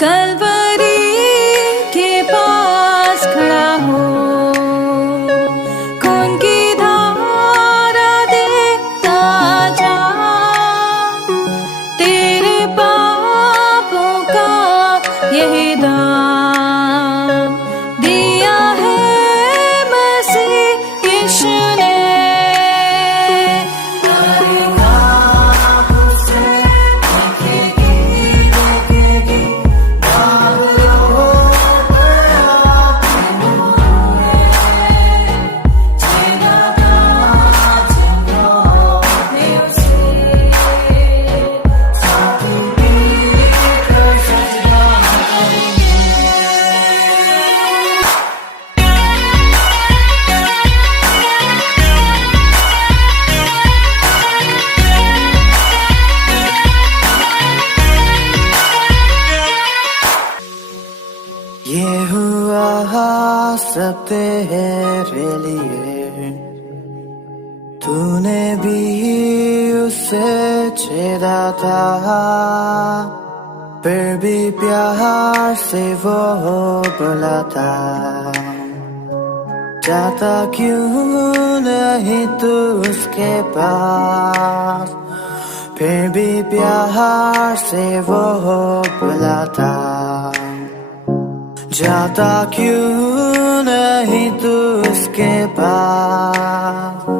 कलवरी के पास खड़ा हो, खून की धारा देखता जा, तेरे पापों का यही दाम दिया है मसीह यीशु ने। ये हुआ सब तेरे लिए, तूने भी उसे छेड़ा था, फिर भी प्यार से वो बुलाता, जाता क्यों नहीं तू उसके पास, फिर भी प्यार से वो बुलाता, जाता क्यों नहीं तू उसके पास।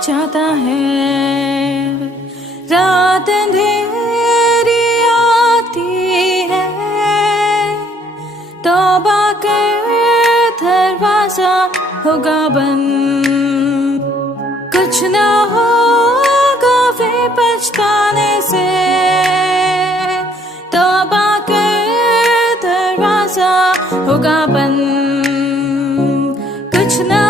चाहता है, रात अंधेरी आती है, तौबा कर दरवाजा होगा बंद, कुछ ना होगा वे पछताने से, तौबा कर दरवाजा होगा बंद, कुछ ना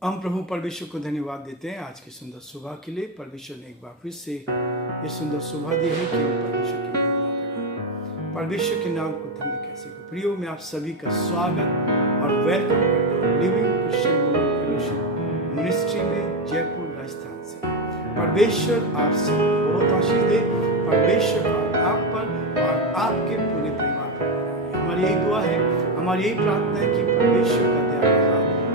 हम प्रभु परमेश्वर को धन्यवाद देते हैं आज की सुंदर सुबह के लिए। परमेश्वर ने एक बार फिर से ये सुंदर सुबह दी है कि हम परमेश्वर की महिमा करें, परमेश्वर के नाम को धन्य कैसे को। प्रियो, मैं आप सभी का स्वागत और वेलकम करता हूँ living Christian women fellowship ministry में जयपुर राजस्थान से। परमेश्वर आप सब बहुत आशीष दे, परमेश्वर आप पर और आपके पूरे परिवार पर। हमारी यही दुआ है, हमारी यही प्रार्थना है कि परमेश्वर का दया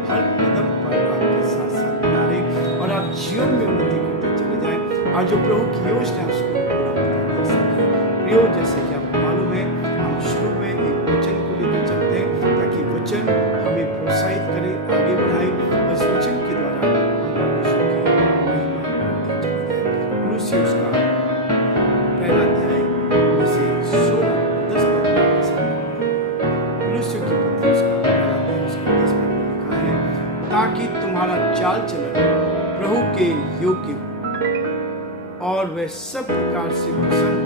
हर कदम पर आपके साथ साथ बना रहे और आप जीवन में उन्नति करते चले जाएं और जो प्रभु की योजना है उसको पूरा कर सकें। प्रियो, जैसे कि आपको मालूम है, हम शुरू में एक वचन को लेकर चलते हैं ताकि वचन हमें प्रोत्साहित करे, आगे बढ़ाए और इस वचन के द्वारा हम परमेश्वर की महिमा करते चले जाएं। कुलुस्सी उसका पहला अध्याय में से 16-10 पद के साथ कुलुस्सी की पत्री उसका पहला अध्याय उसका 10 पद ताकि तुम्हारा चाल चलन प्रभु के योग्य हो और वह सब प्रकार से प्रसन्न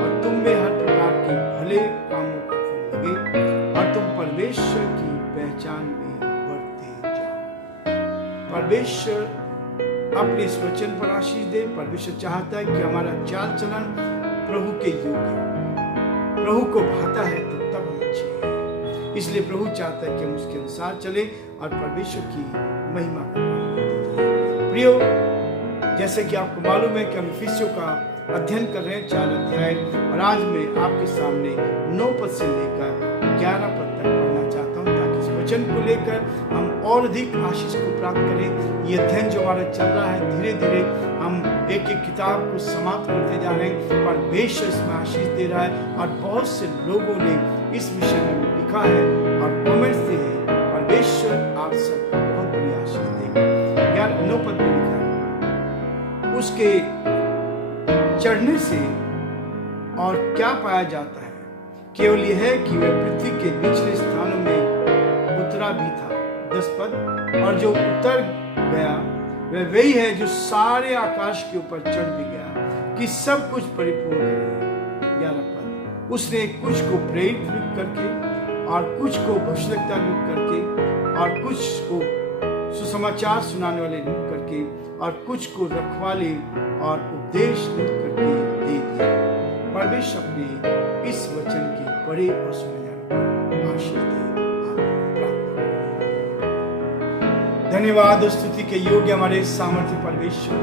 और तुम में हर प्रकार के भले कामों का फल लगे और तुम परमेश्वर की पहचान में बढ़ते जाओ। परमेश्वर अपने इस वचन पर आशीष दे। परमेश्वर चाहता है कि हमारा चाल चलन प्रभु के योग्य हो, प्रभु को भाता है तो तब हम अच्छे हैं। इसलिए प्रभु चाहता है कि हम उसके अनुसार चले और परमेश्वर की महिमा करें। प्रियो, जैसे कि आपको मालूम है कि हम इफिसियों का अध्ययन कर रहे हैं 4 अध्याय, और आज मैं आपके सामने 9 पद से लेकर 11 पद तक पढ़ना चाहता हूँ ताकि इस वचन को लेकर हम और अधिक आशीष को प्राप्त करें। ये अध्ययन जो हमारा चल रहा है, धीरे धीरे हम एक एक किताब को समाप्त करते जा रहे हैं। परमेश्वर इसमें आशीष दे रहा है और बहुत से लोगों ने इस विषय में लिखा है और कमेंट्स दिए हैं। परमेश्वर आप सबको बहुत बड़ी आशीष देगा। यार 9 पद में लिखा है, उसके चढ़ने से और क्या पाया जाता है, केवल यह है कि वह पृथ्वी के निचले स्थानों में उतरा भी था। 10 पद, और जो उतर गया वह वही है जो सारे आकाश के ऊपर चढ़ भी गया कि सब कुछ परिपूर्ण करे। 11 पद, उसने कुछ को प्रेरित नियुक्त करके और कुछ को भविष्यवक्ता नियुक्त करके और कुछ को सुसमाचार सुनाने वाले नियुक्त करके और कुछ को रखवाले और उपदेश नियुक्त करके दे दिया। परमेश्वर अपने इस वचन की बड़े और सुने जाने आशीष दे। धन्यवाद और स्तुति के योग्य हमारे सामर्थ्य परमेश्वर,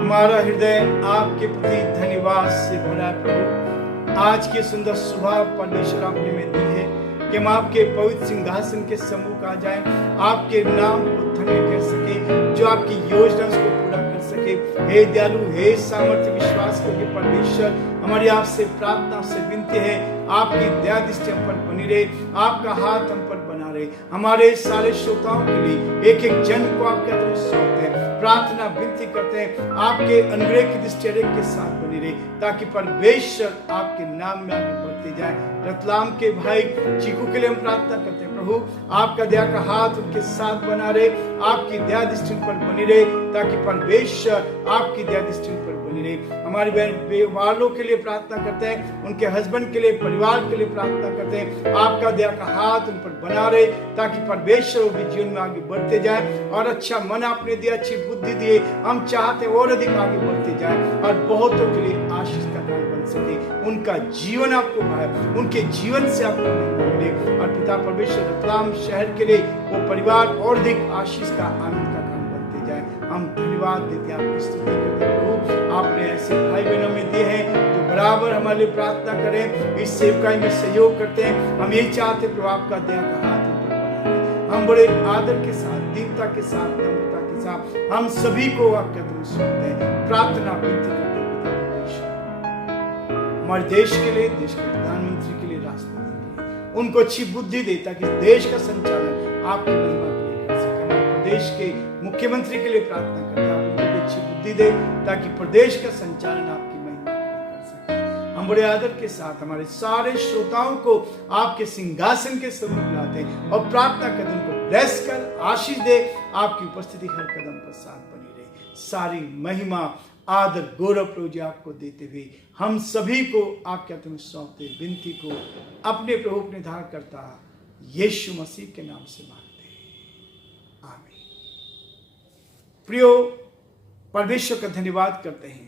हमारा हृदय आपके प्रति धन्यवाद से भरा है। प्रभु आज के सुंदर सुबह परमेश्वर आपने में दी है कि हम आपके पवित्र सिंहासन के सम्मुख आ जाएं, आपके नाम को धन्य कर सके, जो आपकी योजना उसको पूरा कर सके। हे दयालु, हे सामर्थ्य विश्वास करके परमेश्वर, हमारी आपसे प्रार्थना से विनती है, आपकी दया दृष्टि हम पर बनी रहे, आपका हाथ हम पर बना रहे। हमारे सारे श्रोताओं के लिए एक एक जन को आपके हाथ में सौंपते हैं, प्रार्थना विनती करते हैं, आपके अनुग्रह की दृष्टि हर एक के साथ बनी रहे, ताकि परमेश्वर आपके नाम में आगे बढ़ते जाए। रतलाम के भाई चीकू के लिए हम प्रार्थना करते हैं, प्रभु आपका दया का हाथ उनके साथ बना रहे, आपकी दया दृष्टि पर बनी रहे, ताकि परमेश्वर आपकी दया दृष्टि पर बनी रहे। हमारी बहन वालों के लिए प्रार्थना करते हैं, उनके हस्बैंड के लिए, परिवार के लिए प्रार्थना करते हैं, आपका दया का हाथ उन पर बना रहे, ताकि परमेश्वर वो भी जीवन में आगे बढ़ते जाए और अच्छा मन आपने दिया, अच्छी बुद्धि दिए, हम चाहते और अधिक आगे बढ़ते जाए और बहुतों के लिए आशीष का कारण बन सके। उनका जीवन आपको भाए, उनके जीवन से आपको मिले और पिता परमेश्वर रतलाम शहर के लिए वो परिवार और अधिक आशीष का आनंद का कारण बनते जाए। हम धन्यवाद देते हैं, आपकी स्तुति करते हैं। प्रभु आपने ऐसे भाई बहनों में दिए हैं जो बराबर हमारे लिए प्रार्थना करें, इस सेवकाई में सहयोग करते हैं। हम यही चाहते हैं प्रभु आपका दया का हाथ उन पर बना रहे। हम बड़े आदर के साथ, दीनता के साथ, नम्रता के साथ हम सभी को आपके हाथ में सौंपते हैं, प्रार्थना विनती करते हैं। हमारे देश के लिए, देश के प्रधानमंत्री के लिए, राष्ट्रपति के लिए उनको अच्छी बुद्धि दे, ताकि देश का संचालन आपकी महिमा के लिए कर सके। हमारे प्रदेश के मुख्यमंत्री के लिए प्रार्थना करते हैं, आप उनको अच्छी बुद्धि दे, ताकि प्रदेश का संचालन आपकी महिमा के लिए कर सके। हम बड़े आदर के साथ हमारे सारे श्रोताओं को आपके सिंहासन के सम्मुख लाते हैं और प्रार्थना करते हैं, उनको ब्लेस कर आशीष दे, आपकी उपस्थिति हर कदम पर साथ बनी रहे। सारी महिमा, आदर, गौरव प्रभु जी आपको देते हुए हम सभी को आपके हाथ में सौंपते विनती को अपने प्रभु अपने धारण करता यीशु मसीह के नाम से मांगते हैं, आमीन। प्रियो, परमेश्वर का धन्यवाद करते हैं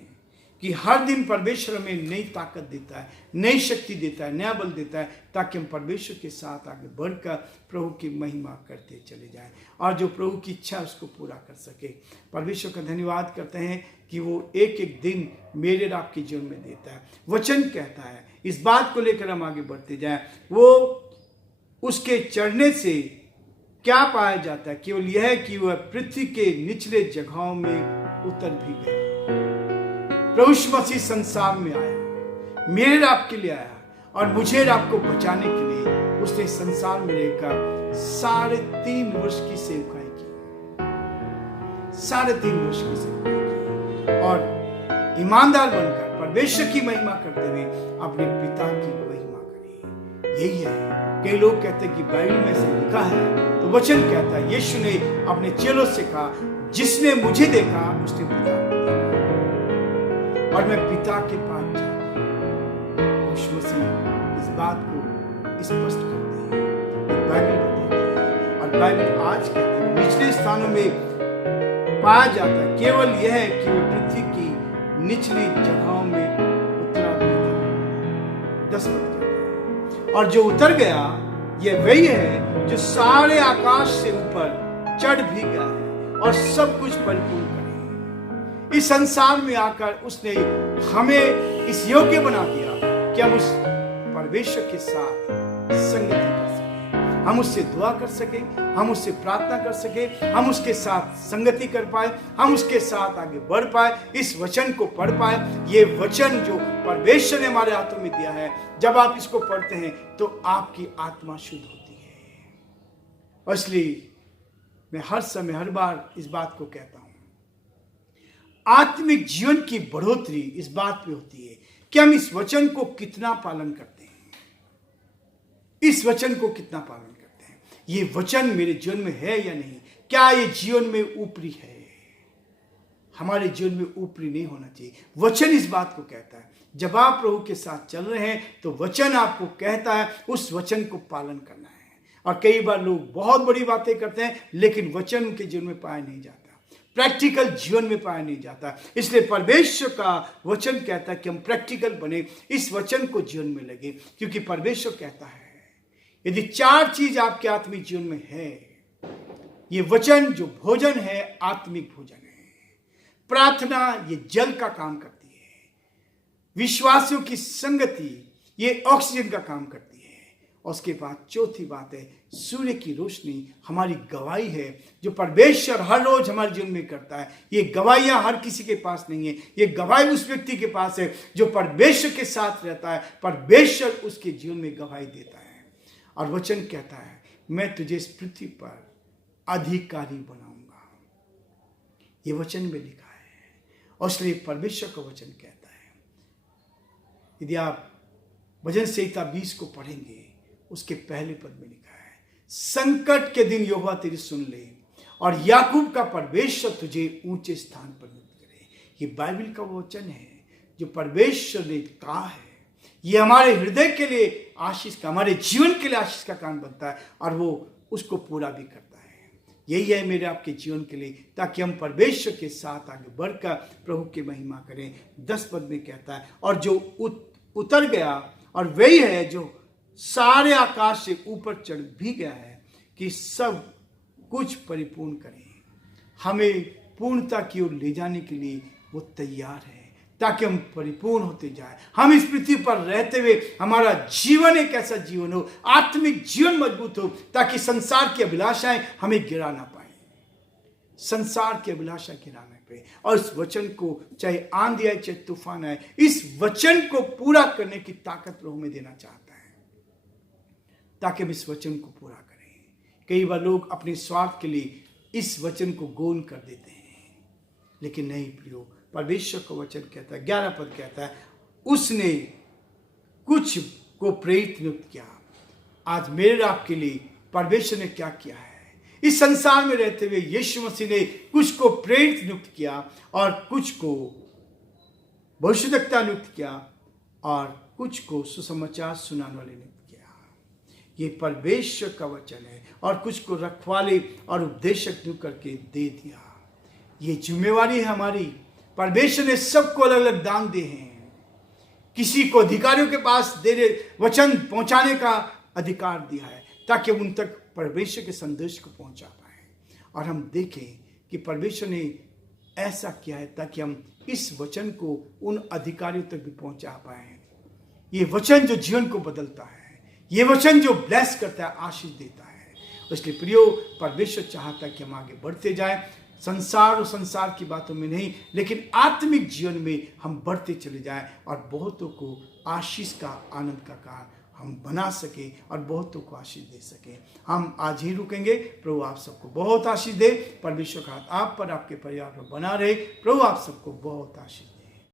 कि हर दिन परमेश्वर हमें नई ताकत देता है, नई शक्ति देता है, नया बल देता है, ताकि हम परमेश्वर के साथ आगे बढ़कर प्रभु की महिमा करते चले जाएं और जो प्रभु की इच्छा है उसको पूरा कर सके। परमेश्वर का धन्यवाद करते हैं कि वो एक एक दिन मेरे और आपके जीवन में देता है। वचन कहता है, इस बात को लेकर हम आगे बढ़ते जाएं। वो उसके चढ़ने से क्या पाया जाता है, केवल यह है कि वह पृथ्वी के निचले जगहों में उतर भी गया। प्रभु यीशु मसीह संसार में आया, मेरे आपके लिए आया और मुझे आपको बचाने के लिए उसने संसार में रहकर 3.5 वर्ष की सेवकाई की, 3.5 वर्ष की सेवकाई की और ईमानदार बनकर परमेश्वर की महिमा करते हुए अपने पिता की महिमा करी। यही है, कई लोग कहते हैं कि बाइबल में से लिखा है, तो वचन कहता है यीशु ने अपने चेलों से कहा, जिसने मुझे देखा उसने पिता को देखा और मैं पिता के पास जाता हूं। यीशु मसीह इस बात को स्पष्ट करते हैं, बाइबल बताती है और बाइबल आज कहते हैं निचले स्थानों में पाया जाता है, केवल यह है कि वह पृथ्वी की निचली जगहों में उतरा भी था। 10 पद कहते हैं, और जो उतर गया यह वही है जो सारे आकाश से ऊपर चढ़ भी गया है और सब कुछ परिपूर्ण करे। इस संसार में आकर उसने हमें इस योग्य बना दिया कि हम उस परमेश्वर के साथ संगति कर सके, हम उससे दुआ कर सके, हम उससे प्रार्थना कर सके, हम उसके साथ संगति कर पाए, हम उसके साथ आगे बढ़ पाए, इस वचन को पढ़ पाए। ये वचन जो परमेश्वर ने हमारे हाथों में दिया है, जब आप इसको पढ़ते हैं तो आपकी आत्मा शुद्ध होती है। इसलिए मैं हर समय हर बार इस बात को कहता हूं, आत्मिक जीवन की बढ़ोतरी इस बात पे होती है कि हम इस वचन को कितना पालन करते हैं, इस वचन को कितना पालन करते हैं। ये वचन मेरे जीवन में है या नहीं, क्या ये जीवन में ऊपरी है? हमारे जीवन में ऊपरी नहीं होना चाहिए। वचन इस बात को कहता है, जब आप प्रभु के साथ चल रहे हैं तो वचन आपको कहता है उस वचन को पालन करना है। और कई बार लोग बहुत बड़ी बातें करते हैं लेकिन वचन उनके जीवन में पाया नहीं जाता, प्रैक्टिकल जीवन में पाया नहीं जाता। इसलिए परमेश्वर का वचन कहता है कि हम प्रैक्टिकल बने, इस वचन को जीवन में लगे, क्योंकि परमेश्वर कहता है यदि 4 चीज आपके आत्मिक जीवन में है, ये वचन जो भोजन है आत्मिक भोजन है। प्रार्थना ये जल का काम करती है, विश्वासियों की संगति ये ऑक्सीजन का काम करती है। और उसके बाद चौथी बात है सूर्य की रोशनी हमारी गवाही है, जो परमेश्वर हर रोज हमारे जीवन में करता है। ये गवाहियां हर किसी के पास नहीं है, ये गवाही उस व्यक्ति के पास है जो परमेश्वर के साथ रहता है, परमेश्वर उसके जीवन में गवाही देता है। और वचन कहता है मैं तुझे इस पृथ्वी पर अधिकारी बनाऊंगा, ये वचन में लिखा है। और इसलिए परमेश्वर का वचन कहता है, यदि आप भजन संहिता 20 को पढ़ेंगे, उसके पहले पद में लिखा है संकट के दिन यहोवा तेरी सुन ले और याकूब का परमेश्वर तुझे ऊंचे स्थान पर नियुक्त करे। ये बाइबल का वो वचन है जो परमेश्वर ने कहा है। ये हमारे हृदय के लिए आशीष का, हमारे जीवन के लिए आशीष का कारण बनता है और वो उसको पूरा भी करता है। यही है मेरे आपके जीवन के लिए, ताकि हम परमेश्वर के साथ आगे बढ़कर प्रभु की महिमा करें। 10 पद में कहता है और जो उतर गया और वही है जो सारे आकाश से ऊपर चढ़ भी गया है कि सब कुछ परिपूर्ण करें। हमें पूर्णता की ओर ले जाने के लिए वो तैयार है, ताकि हम परिपूर्ण होते जाए। हम इस पृथ्वी पर रहते हुए हमारा जीवन एक ऐसा जीवन हो, आत्मिक जीवन मजबूत हो, ताकि संसार की अभिलाषाएं हमें गिरा ना पाए, संसार की अभिलाषा गिराने पे। और इस वचन को चाहे आंधी आए चाहे तूफान आए, इस वचन को पूरा करने की ताकत प्रभु में देना चाहता है, ताकि हम इस वचन को पूरा करें। कई बार लोग अपने स्वार्थ के लिए इस वचन को गौण कर देते हैं, लेकिन नहीं प्रियो, परमेश्वर का वचन कहता है, 11 पद कहता है उसने कुछ को प्रेरित नियुक्त किया। आज मेरे आपके लिए परमेश्वर ने क्या किया है? इस संसार में रहते हुए यीशु मसीह ने कुछ को प्रेरित नियुक्त किया और कुछ को भविष्यद्वक्ता नियुक्त किया और कुछ को सुसमाचार सुनाने वाले नियुक्त किया। ये परमेश्वर का वचन है। और कुछ को रखवाले और उपदेशक नियुक्त करके दे दिया। ये जिम्मेवारी है हमारी। परमेश्वर ने सबको अलग अलग दान दे हैं। किसी को अधिकारियों के पास वचन पहुंचाने का अधिकार दिया है, ताकि उन तक परमेश्वर के संदेश को पहुंचा पाए। और हम देखें कि परमेश्वर ने ऐसा किया है ताकि हम इस वचन को उन अधिकारियों तक भी पहुंचा पाए। ये वचन जो जीवन को बदलता है, ये वचन जो ब्लेस करता है, आशीष देता है। इसलिए प्रियो, परमेश्वर चाहता है कि हम आगे बढ़ते जाएं, संसार और संसार की बातों में नहीं, लेकिन आत्मिक जीवन में हम बढ़ते चले जाएं और बहुतों को आशीष का, आनंद का कारण हम बना सके और बहुतों को आशीष दे सके। हम आज ही रुकेंगे। प्रभु आप सबको बहुत आशीष दे। परमेश्वर का हाथ आप पर, आपके परिवार पर बना रहे। प्रभु आप सबको बहुत आशीष